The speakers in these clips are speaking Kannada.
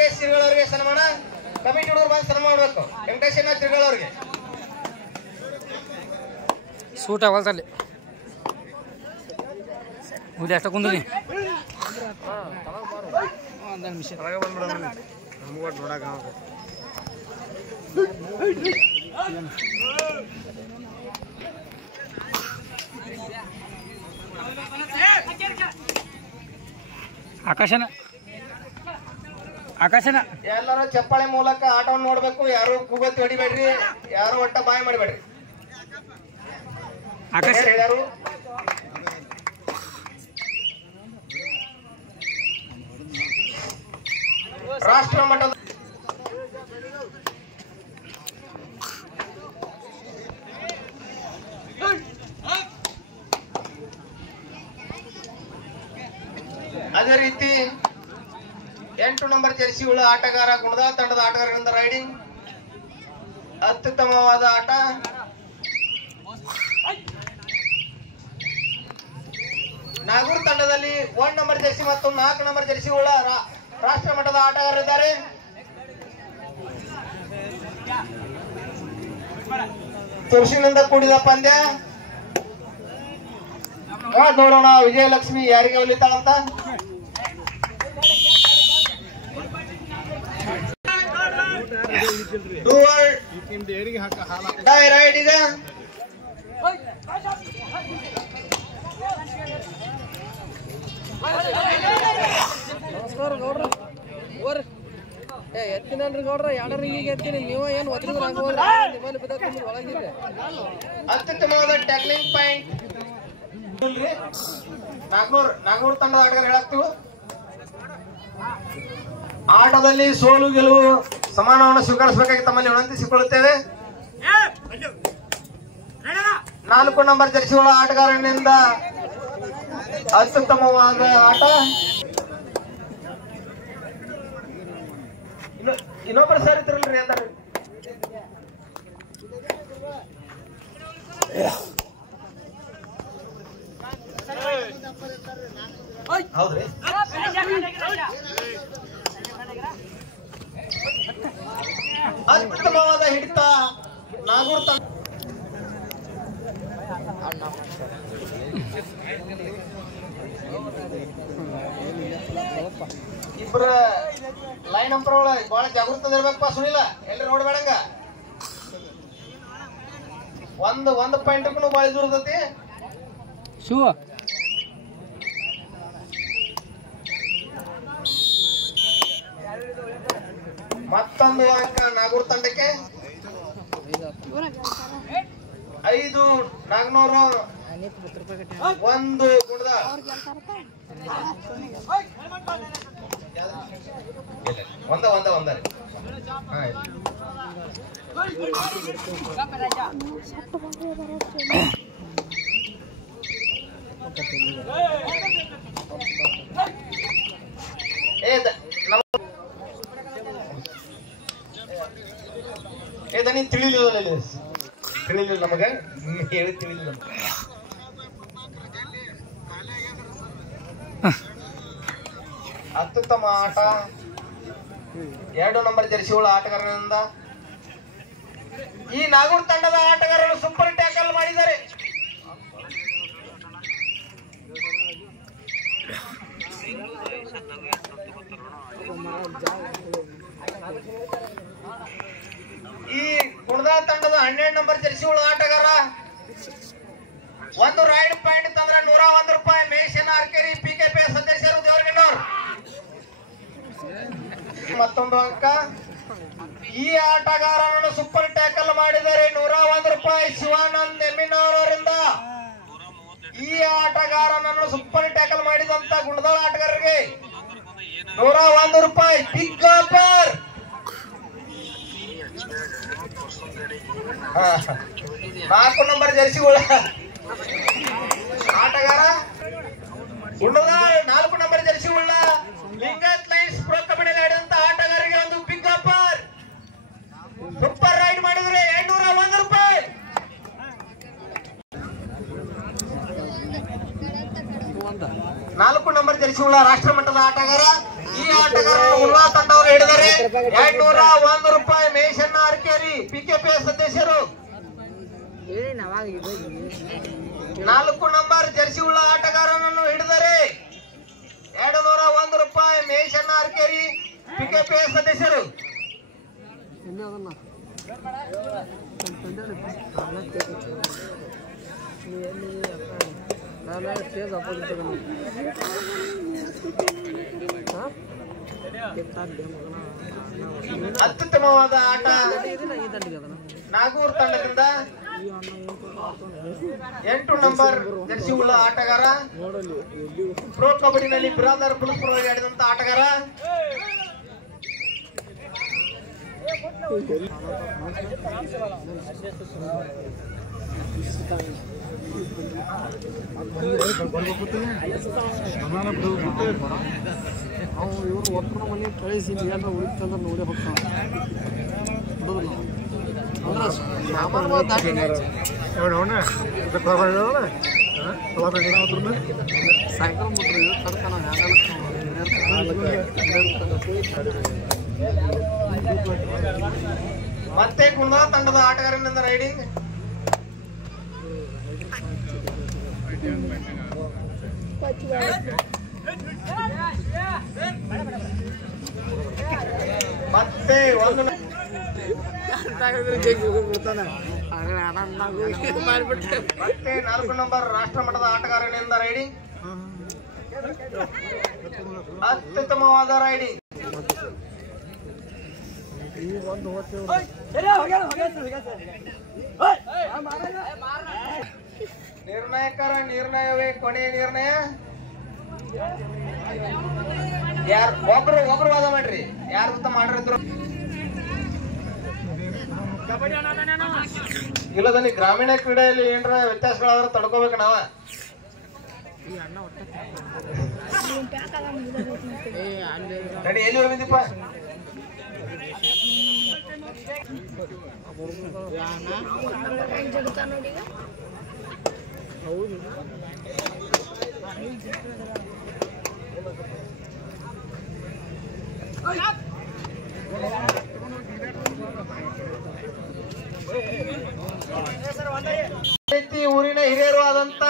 ವೆಂಕಟೇಶ್ ತಿರುಗಳ ಅವರಿಗೆ ಸನ್ಮಾನ. ಕಮಿಟಿ ಹುಡುಗರು ಬಂದು ಸನ್ಮಾನ ಮಾಡಬೇಕು. ವೆಂಕಟೇಶ್ ತಿರುಗಳ ಅವರಿಗೆ ಸೂಟ್ ಆಗಲ್ತಲ್ಲಿ ಉದ್ಯ ಅಷ್ಟ ಕುಂದ್ರಿ ಆಕಾಶನ ಆಕಾಶನ ಎಲ್ಲರೂ ಚಪ್ಪಾಳೆ ಮೂಲಕ ಆಟವನ್ನು ನೋಡ್ಬೇಕು. ಯಾರು ಕೂಗತ್ತಿ ಹೊಡಿಬೇಡ್ರಿ, ಯಾರು ಒಟ್ಟ ಬಾಯಿ ಮಾಡಬೇಡ್ರಿ. ಆಕಾಶ ಯಾರು ರಾಷ್ಟ್ರ ಮಟ್ಟದ ಅದೇ ರೀತಿ 8 ನಂಬರ್ ಜೆರ್ಸಿ ಉಳ್ಳ ಆಟಗಾರ ಗುಣದ ತಂಡದ ಆಟಗಾರರಿಂದ ರೈಡಿಂಗ್ ಅತ್ಯುತ್ತಮವಾದ ಆಟ. ನಾಗೂರ್ ತಂಡದಲ್ಲಿ 1 ನಂಬರ್ ಜೆರ್ಸಿ ಮತ್ತು 4 ನಂಬರ್ ಜೆರ್ಸಿ ಉಳ್ಳ ರಾಷ್ಟ್ರ ಮಟ್ಟದ ಆಟಗಾರರಿದ್ದಾರೆ. ತುರ್ಸಿನಿಂದ ಕೂಡಿದ ಪಂದ್ಯ. ನೋಡೋಣ ವಿಜಯಲಕ್ಷ್ಮಿ ಯಾರಿಗೆ ಒಲಿತಾಳಂತ. ರೈಡ್ ಈಗ ನಮಸ್ಕಾರ ಗೌಡ್ರ. ಓರ್ ಎತ್ತಿನಲ್ರಿ ಗೌಡ್ರ, ಎರಡರ ಈಗ ಎತ್ತೀನಿ. ನೀವು ಏನು ಒತ್ತಿದ್ರೆ ನಿಮ್ಮಲ್ಲಿ ಬಿದ್ದ ಒಳಗಿದ್ರೆ ಅತ್ಯುತ್ತಮವಾದ ಟ್ಯಾಕ್ಲಿಂಗ್ ಪಾಯಿಂಟ್. ನಾಗೂರ್ ತಂಡದ ಆಟಗಾರ ಹೇಳಾಗ್ತೀವಿ. ಆಟದಲ್ಲಿ ಸೋಲು ಗೆಲುವು ಸಮಾನವನ್ನು ಸ್ವೀಕರಿಸಬೇಕಾಗಿ ತಮ್ಮಲ್ಲಿ ವಿನಂತಿಸಿಕೊಳ್ಳುತ್ತೇವೆ. 4 ನಂಬರ್ ಜೆರ್ಸಿಗಳ ಆಟಗಾರನಿಂದ ಅತ್ಯುತ್ತಮವಾದ ಆಟ. ಇನ್ನೊಬ್ಬರು ಸರ್ ಇದ್ರಲ್ರಿ ಅಂತಾರೆ. ಹೌದ್ರಿ, ಅತ್ಯುತ್ತಮವಾದ ಹಿಡಿತ ನಾಗೂರ್ ತಂಡ. ಇಬ್ಬರ ಲೈನ್ ಅಂಪರ್ ಒಳಗೆ ಬಹಳ ಜಾಗೃತದ ಇರ್ಬೇಕಪ್ಪ. ಸುನಿಲ ಎಲ್ರಿ ನೋಡ್ಬೇಡಂಗ. ಒಂದು ಪಾಯಿಂಟ್ ಬಾಳ ದೂರದತಿ. ಶಿವ ಮತ್ತೊಂದು ಅಂಕ ನಾಗೂರ್ ತಂಡಕ್ಕೆ. 5 ನಾಗನೂರು 1 ಗುಣದ. ಒಂದ ಏದನಿ ತಿಳಿಲಿಲ್ಲ ನಮಗೆ ಹೇಳಿ ತಿಳಿಲಿಲ್ಲ. ಅತ್ಯುತ್ತಮ ಆಟ 2 ನಂಬರ್ ಜೆರ್ಸಿಗಳ ಆಟಗಾರನಿಂದ. ಈ ನಾಗೂರ್ ತಂಡದ ಆಟಗಾರರು ಸೂಪರ್ ಟ್ಯಾಕಲ್ ಮಾಡಿದ್ದಾರೆ. ಈ ಗುಣದ ತಂಡದ 12 ನಂಬರ್ ಜೆರ್ಸಿಗಳ ಆಟಗಾರ 1 ರೈಡ್ ಪಾಯಿಂಟ್ ತಂದ್ರೆ 101 ರೂಪಾಯಿ. ಮೇಷನ ಆರ್ಕೆರಿ ಪಿಕೆಪಿ ಸದಸ್ಯರು ದೇವರಗಣ್ಣವ್ರು. ಮತ್ತೊಂದು ಅಂಕ. ಈ ಆಟಗಾರನನ್ನು ಸೂಪರ್ ಟ್ಯಾಕಲ್ ಮಾಡಿದರೆ 101 ರೂಪಾಯಿ ಶಿವಾನಂದ್ ಎಮ್ಮಿನವರಿಂದ. ಈ ಆಟಗಾರನನ್ನು ಸೂಪರ್ ಟ್ಯಾಕಲ್ ಮಾಡಿದಂತ ಗುಣದಳ ಆಟಗಾರರಿಗೆ 101 ರೂಪಾಯಿ. Big offer. 4 ನಂಬರ್ ಜೆರ್ಸಿಗಳ ಆಟಗಾರ ಗುಣದ 4 ನಂಬರ್ ಜೆರ್ಸಿಗಳ ಲಿಂಗಾಯತ್ ಲೈನ್ಸ್ ಪ್ರೊ ಕಬಡ್ಡಿಯಲ್ಲಿ ಆಡಿದಂತ ಆಟಗಾರರಿಗೆ ಒಂದು ಬಿಗ್ ಆಫರ್. ಸೂಪರ್ ರೈಡ್ ಮಾಡಿದ್ರೆ 201 ರೂಪಾಯಿ. 4 ನಂಬರ್ ಜೆರ್ಸಿಗಳ ರಾಷ್ಟ್ರ ಮಟ್ಟದ ಆಟಗಾರ. ಈ ಆಟಗಾರರು ತಂಡವರು ಹಿಡಿದರೆ 201 ರೂಪಾಯಿ ಮೇಷಣ್ಣ ಅರ್ಕೇರಿ ಪಿಕೆಪಿ ಸದಸ್ಯರು. 4 ನಂಬರ್ ಜರ್ಸಿ ಉಳ್ಳ ಆಟಗಾರನನ್ನು ಹಿಡಿದರೆ 201 ರೂಪಾಯಿ ಮೇಷಣ್ಣ ಅರ್ಕೇರಿ ಪಿಕೆಪಿ ಸದಸ್ಯರು. ಅತ್ಯುತ್ತಮವಾದ ಆಟ ನಾಗೂರ್ ತಂಡದಿಂದ 8 ನಂಬರ್ ಜರ್ಸಿ ಉಳ್ಳ ಆಟಗಾರ ಪ್ರೋ ಕಬಡ್ಡಿನಲ್ಲಿ ಬಿರಾದರ್ ಪುಲಿಸ್ ಪರವಾಗಿ ಆಡಿದಂತ ಆಟಗಾರ. ಇವರು ಒಬ್ಬರ ಮನೆ ಕಳಿಸಿ ಏನಾರ ಉಳಿತಂದ್ರೆ ನೋಡಿ ಹೋಗ್ತಾವ. ಸೈಕಲ್ ಮುಟ್ರಿ ಮತ್ತೆ ಕುಂದಾ ತಂಡದ ಆಟಗಾರನಿಂದ ರೈಡಿಂಗ್. ಮತ್ತೆ 4 ನಂಬರ್ ರಾಷ್ಟ್ರ ಮಟ್ಟದ ಆಟಗಾರನಿಂದ ರೈಡಿಂಗ್. ಅತ್ಯುತ್ತಮವಾದ ರೈಡಿಂಗ್. ನಿರ್ಣಾಯಕರ ನಿರ್ಣಯವೇ ಕೊನೆಯ ನಿರ್ಣಯ. ಒಬ್ರು ವಾದ ಮಾಡ್ರಿ, ಯಾರು ಗೊತ್ತ ಮಾಡಿದ್ರು ಇಲ್ಲದಲ್ಲಿ ಗ್ರಾಮೀಣ ಕ್ರೀಡೆಯಲ್ಲಿ ಏನ್ರ ವ್ಯತ್ಯಾಸಗಳಾದ್ರೂ ತಡ್ಕೋಬೇಕು ನಾವ. ನಡಿ ಎಲ್ಲಿ ಹೋಗಿದ್ದೀಪ? ಊರಿನ ಹಿರಿಯರು ಆದಂತ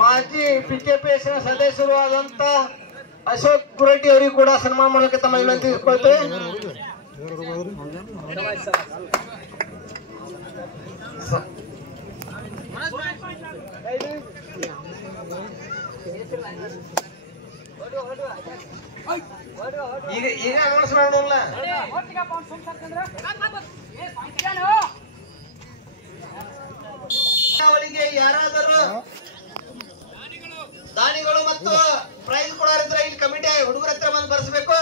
ಮಾಜಿ ಪಿಕೆಪಿ ಸದಸ್ಯರು ಆದಂತ ಅಶೋಕ್ ಗುರಡ್ಡಿ ಅವರಿಗೂ ಕೂಡ ಸನ್ಮಾನ ಮಾಡೋಕೆ ತಮ್ಮ ವಿನಂತಿ ಇಟ್ಕೊಳ್ತೇವೆ. ಈಗ ಅನೌನ್ಸ್ ಮಾಡೋಣ. ಅವರಿಗೆ ಯಾರಾದರೂ ದಾನಿಗಳು ಮತ್ತು ಪ್ರೈಸ್ ಕೊಡೋರಿದ್ರೆ ಇಲ್ಲಿ ಕಮಿಟಿ ಹುಡುಗರ ಹತ್ರ ಬಂದು ಬರ್ಸ್ಬೇಕು.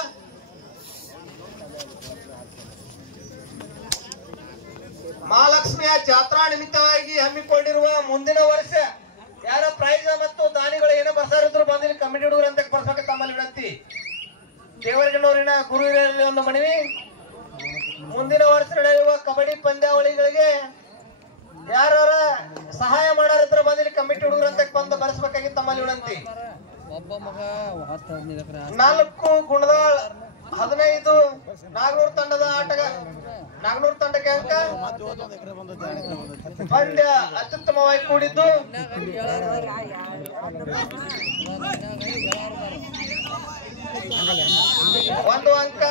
ಮಹಾಲಕ್ಷ್ಮಿಯ ಜಾತ್ರಾ ನಿಮಿತ್ತವಾಗಿ ಹಮ್ಮಿಕೊಂಡಿರುವ ಮುಂದಿನ ವರ್ಷ ಯಾರ ಪ್ರೈಸ್ ಮತ್ತು ದಾನಿಗಳು ಏನೋ ಬರ್ಸಾರಿದ್ರು ಬಂದಿಲ್ಲಿ ಕಮಿಟಿ ಹುಡುಗರ ಅಂತ ಬರ್ಸಕ್ಕೆ ತಮ್ಮಲ್ಲಿ ವಿನಂತಿ. ದೇವರಗಣ್ಣೂರಿನ ಗುರು ಹಿರಿಯರಲ್ಲಿ ಒಂದು ಮನವಿ. ಮುಂದಿನ ವರ್ಷ ನಡೆಯುವ ಕಬಡ್ಡಿ ಪಂದ್ಯಾವಳಿಗಳಿಗೆ ಯಾರ ಸಹಾಯ ಮಾಡೋರಿದ್ರೆ ಬಂದಿಲ್ಲಿ ಕಮಿಟಿ ಹುಡುಗರ ಅಂತ ಬಂದು ಬರ್ಸ್ಬೇಕಾಗಿ ತಮ್ಮಲ್ಲಿ ವಿನಂತಿ. 4 ಗುಣದಾಳ್ 15 ನಾಗನೂರ್ ತಂಡದ ಆಟಗಾರ. ನಾಗನೂರ್ ತಂಡಕ್ಕೆ ಅಂಕ. ಪಂದ್ಯ ಅತ್ಯುತ್ತಮವಾಗಿ ಕೂಡಿದ್ದು. ಒಂದು ಅಂಕ.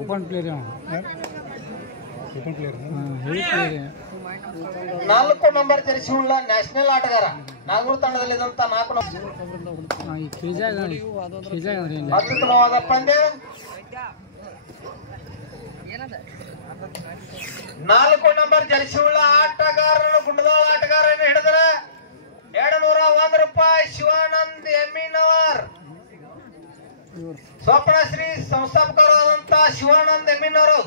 ಓಪನ್ ಪ್ಲೇಯರ್ 4 ನಂಬರ್ ಜರ್ಸಿ ಉಳ್ಳ ನ್ಯಾಷನಲ್ ಆಟಗಾರ ನಾಗೂರ್ ತಂಡದಲ್ಲಿದ್ದಂತ 4 ಅತ್ಯುತ್ತಮವಾದ ಪಂದ್ಯ. 4 ನಂಬರ್ ಜರ್ಸಿ ಉಳ್ಳ ಆಟಗಾರನು ಗುಂಡದಾಳ ಆಟಗಾರನ ಹಿಡಿದರೆ 201 ರೂಪಾಯಿ ಶಿವಾನಂದ್ ಎಮ್ಮಿನವರ್. ಸ್ವಪ್ನಶ್ರೀ ಸಂಸ್ಥಾಪಕರಾದಂತ ಶಿವಾನಂದ್ ಎಮ್ಮಿನವರು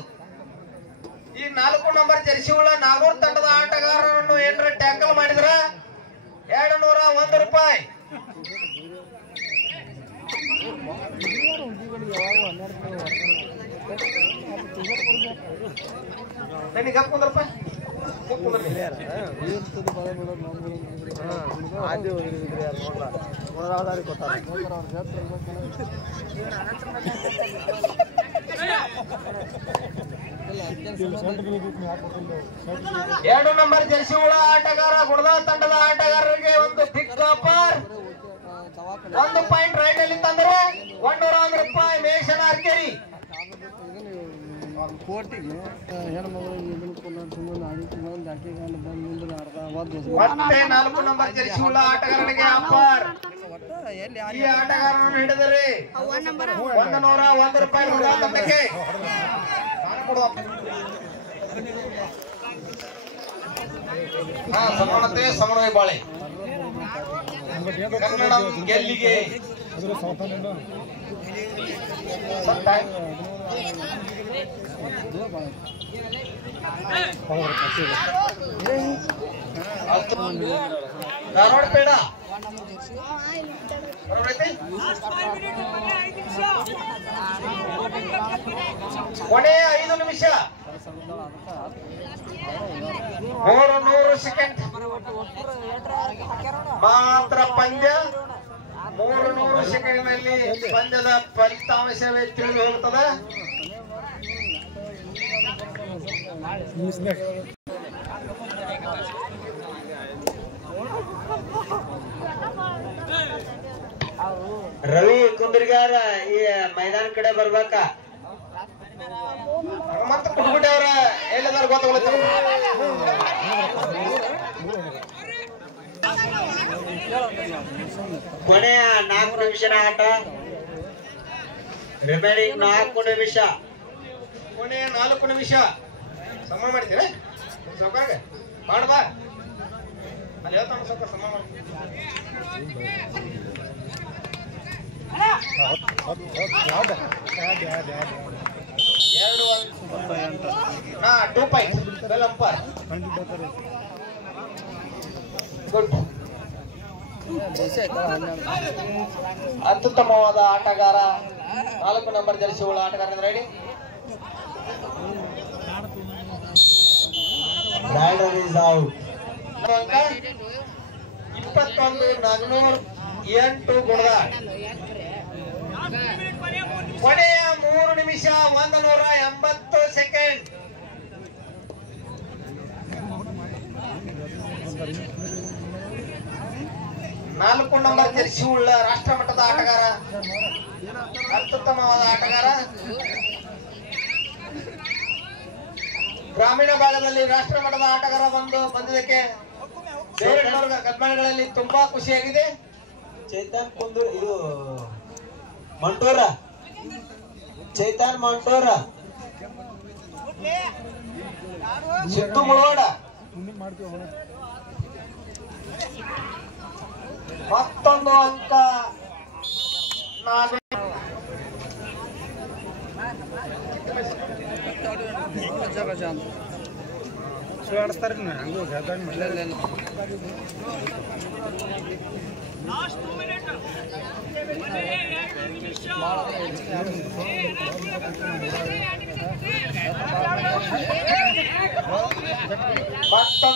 ಈ 4 ನಂಬರ್ ಜರ್ಸಿ ಉಳ್ಳ ನಾಗೂರ್ ತಂಡದ ಆಟಗಾರರನ್ನು ಏನ್ರ ಟ್ಯಾಕಲ್ ಮಾಡಿದ್ರ 201 ರೂಪಾಯಿ. ನನಗೆ ಗಪ್ ಕುಂದ್ರಪ್ಪ ಎರಡು ನಂಬರ್ ಜರ್ಸಿ ಹುಳ ಆಟಗಾರ ಗುಣದ ತಂಡದ ಆಟಗಾರರಿಗೆ ಒಂದು ಬಿಗ್ ಆಫರ್. 1 ಪಾಯಿಂಟ್ ರೈಟ್ ಅಲ್ಲಿ ತಂದರೆ 101 ರೂಪಾಯಿ ಮೇಷನ ಅರ್ಕೆರಿ. ಮತ್ತೆ 4 ನಂಬರ್ ಜರ್ಸಿ ಹುಳ ಆಟಗಾರರಿಗೆ ಆಫರ್. ಈ ಆಟಗಾರರನ್ನು ಹಿಡಿದರೆ 101 ರೂಪಾಯಿ ಗುಣದ ತಂಡಕ್ಕೆ ಸಮಾನತೆ ಸಮನ್ವಯ ಬಾಳೆ ಕನ್ನಡ ಗೆಲ್ಲಿಗೆ ಧಾರವಾಡ ಪೇಡ ಕೊನೆಯ 5 ನಿಮಿಷ 300 ಸೆಕೆಂಡ್ ಮಾತ್ರ ಪಂದ್ಯ. 300 ಸೆಕೆಂಡ್ನಲ್ಲಿ ಪಂದ್ಯದ ಫಲಿತಾಂಶವೇ ತಿಳಿದು ಹೋಗುತ್ತದೆ. ರವಿ ಕುಂದರ್ಗಾರ ಈ ಮೈದಾನ ಕಡೆ ಬರ್ಬೇಕ. ಹನುಮಂತ ಕುಟುಂಬ ಅವ್ರ ಎಲ್ಲದಾರು ಗೊತ್ತಾಗ್ಲತ್ತ. ಕೊನೆಯ 4 ನಿಮಿಷದ ಆಟ. ರಿಮೈನಿಂಗ್ 4 ನಿಮಿಷ. ಕೊನೆಯ 4 ನಿಮಿಷ ಸಮ ಮಾಡ್ತೀರ ಸೌಕರ್ಯ ಮಾಡ್ಬಾ ಅಲ್ಲಿ ಹೇಳ್ತಾನ ಸ್ವಲ್ಪ ಸಮ ಮಾಡಿ. 2 ಪಾಯಿಂಟ್ ವೆಲ್ಅಂಪರ್ ಗುಡ್. ಅತ್ಯುತ್ತಮವಾದ ಆಟಗಾರ 4 ನಂಬರ್ ಜರ್ಸಿ ಹುಳ ಆಟಗಾರ ರೆಡಿ. Rider is out. 21,408 ಗುಣದ ಕೊನೆಯ 3 ನಿಮಿಷ 180 ಸೆಕೆಂಡ್. 4 ನಂಬರ್ ಜರ್ಸಿ ಉಳ್ಳ ರಾಷ್ಟ್ರ ಮಟ್ಟದ ಆಟಗಾರ, ಅತ್ಯುತ್ತಮವಾದ ಆಟಗಾರ. ಗ್ರಾಮೀಣ ಭಾಗದಲ್ಲಿ ರಾಷ್ಟ್ರ ಮಟ್ಟದ ಆಟಗಾರ ಬಂದಿದ್ದಕ್ಕೆ ಬೇರೆ ಗದ್ಮಾಳಿಗಳಲ್ಲಿ ತುಂಬಾ ಖುಷಿಯಾಗಿದೆ. ಚೈತನ್ ಕುಂದೂರ್ ಇದು ಮಂಟೋರ, ಚೈತನ್ ಮಂಟೋರ, ಸಿದ್ದು ಮುಳವಾಡ ಮತ್ತೊಂದು ಅಂಕ. ಸುಧಾರಿಸ್ತಾರೆ ಹಂಗೂ ಮತ್ತೊಂದು